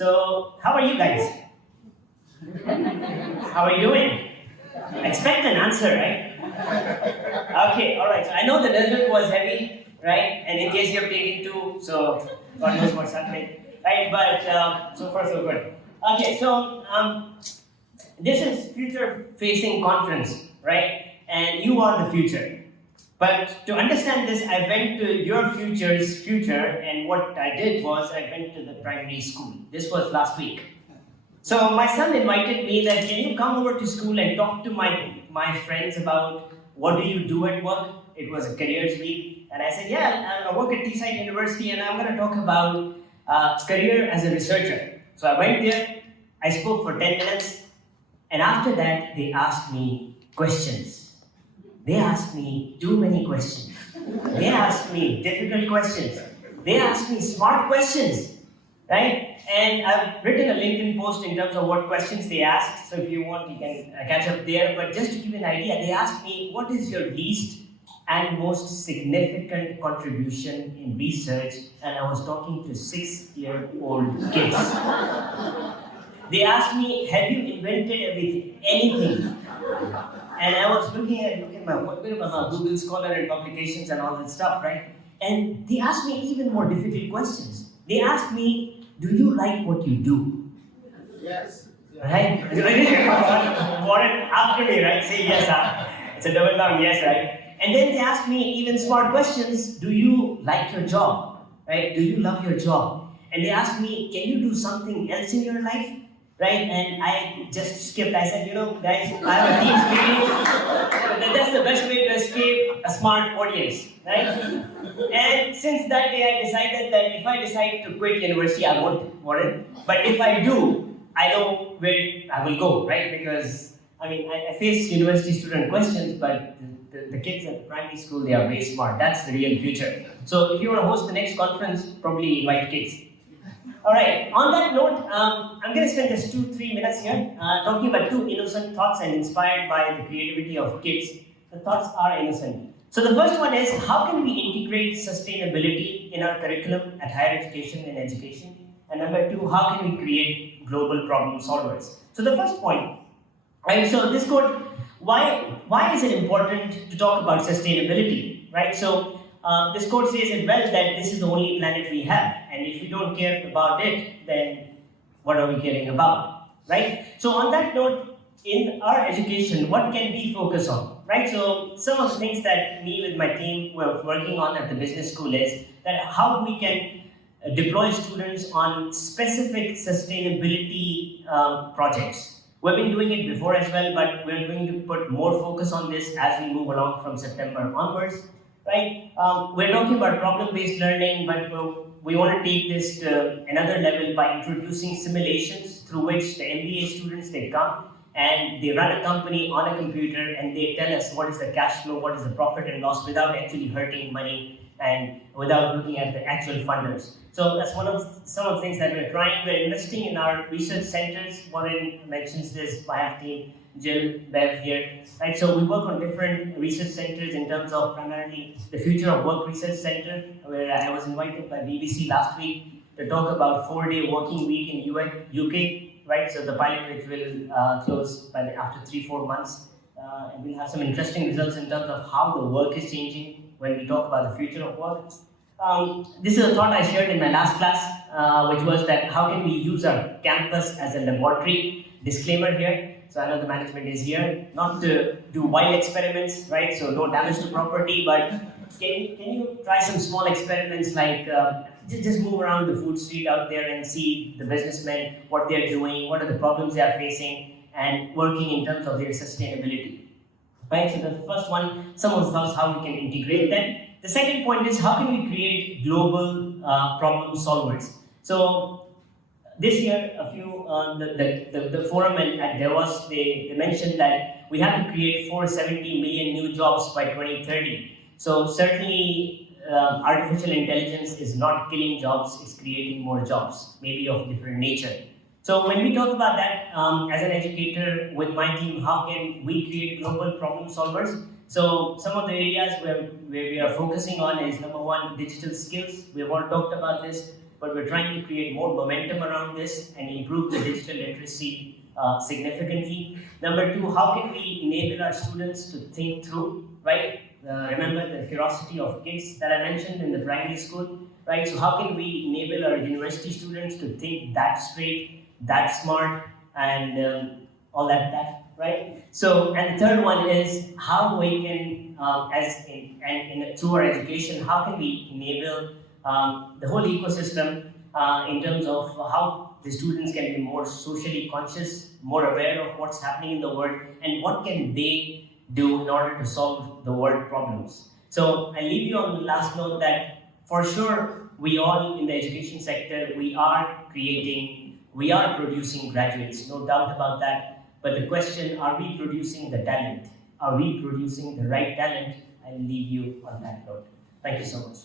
So, how are you guys? How are you doing? Expect an answer, right? Okay, alright. So I know the desert was heavy, right? And in case you have taken two, so God knows what's happening, right? But so far so good. Okay, so this is future-facing conference, right? And you are the future. But to understand this, I went to your future's future, and what I did was I went to the primary school. This was last week. So my son invited me that, can you come over to school and talk to my friends about what do you do at work? It was a careers week. And I said, yeah, I work at Teesside University and I'm going to talk about career as a researcher. So I went there, I spoke for 10 minutes, and after that, they asked me questions. They asked me too many questions. They asked me difficult questions. They asked me smart questions, right? And I've written a LinkedIn post in terms of what questions they asked. So if you want, you can catch up there. But just to give you an idea, they asked me, what is your least and most significant contribution in research? And I was talking to 6-year-old kids. They asked me, have you invented anything? And I was looking at my Google Scholar and publications and all that stuff, right? And they asked me even more difficult questions. They asked me, do you like what you do? Yes. Right? Warren, after me, right? Say yes, it's a double down, yes, right? And then they asked me even smart questions. Do you like your job? Right? Do you love your job? And they asked me, can you do something else in your life? Right? And I just skipped. I said, guys, I have a Teams meeting. That's the best way to escape a smart audience, right? And since that day, I decided that if I decide to quit university, I won't, Warren. But if I do, I know where I will go, right? Because, I face university student questions, but the kids at the primary school, they are way smart. That's the real future. So if you want to host the next conference, probably invite kids. All right, on that note, I'm going to spend just 2-3 minutes here talking about two innocent thoughts and inspired by the creativity of kids. The thoughts are innocent. So the first one is, how can we integrate sustainability in our curriculum at higher education and education? And number two, how can we create global problem solvers? So the first point, right? So this quote, why is it important to talk about sustainability, right? So this quote says it well that this is the only planet we have, and if we don't care about it, then what are we caring about, right? So on that note, in our education, what can we focus on, right? So some of the things that me with my team were working on at the business school is that how we can deploy students on specific sustainability projects. We've been doing it before as well, but we're going to put more focus on this as we move along from September onwards. Right? We're talking about problem-based learning, but we want to take this to another level by introducing simulations through which the MBA students, they come and they run a company on a computer and they tell us what is the cash flow, what is the profit and loss without actually hurting money and without looking at the actual funders. So that's some of the things that we're trying. We're investing in our research centers. Warren mentions this, I have team, Jill, Bev here, right? So we work on different research centers in terms of primarily the Future of Work Research Center, where I was invited by BBC last week to talk about 4-day working week in UK, right? So the pilot which will close after 3-4 months, and we'll have some interesting results in terms of how the work is changing when we talk about the future of work. This is a thought I shared in my last class, which was that how can we use our campus as a laboratory? Disclaimer here. So I know the management is here, not to do wild experiments, right? So no damage to property, but can you try some small experiments like just move around the food street out there and see the businessmen, what they're doing, what are the problems they are facing, and working in terms of their sustainability, right? So the first one, some of the thoughts how we can integrate that. The second point is how can we create global problem solvers? So this year, the forum at Davos, they mentioned that we have to create 470 million new jobs by 2030. So certainly, artificial intelligence is not killing jobs, it's creating more jobs, maybe of different nature. So when we talk about that, as an educator with my team, how can we create global problem solvers? So some of the areas where we are focusing on is number one, digital skills. We've all talked about this. but we're trying to create more momentum around this and improve the digital literacy significantly. Number two, how can we enable our students to think through, right? Remember the curiosity of kids that I mentioned in the primary school, right? So how can we enable our university students to think that straight, that smart, and all that, right? So, and the third one is how we can, through our education, how can we enable the whole ecosystem in terms of how the students can be more socially conscious, more aware of what's happening in the world, and what can they do in order to solve the world problems. So I leave you on the last note that for sure, we all in the education sector, we are producing graduates, no doubt about that. But the question, are we producing the talent? Are we producing the right talent? I'll leave you on that note. Thank you so much.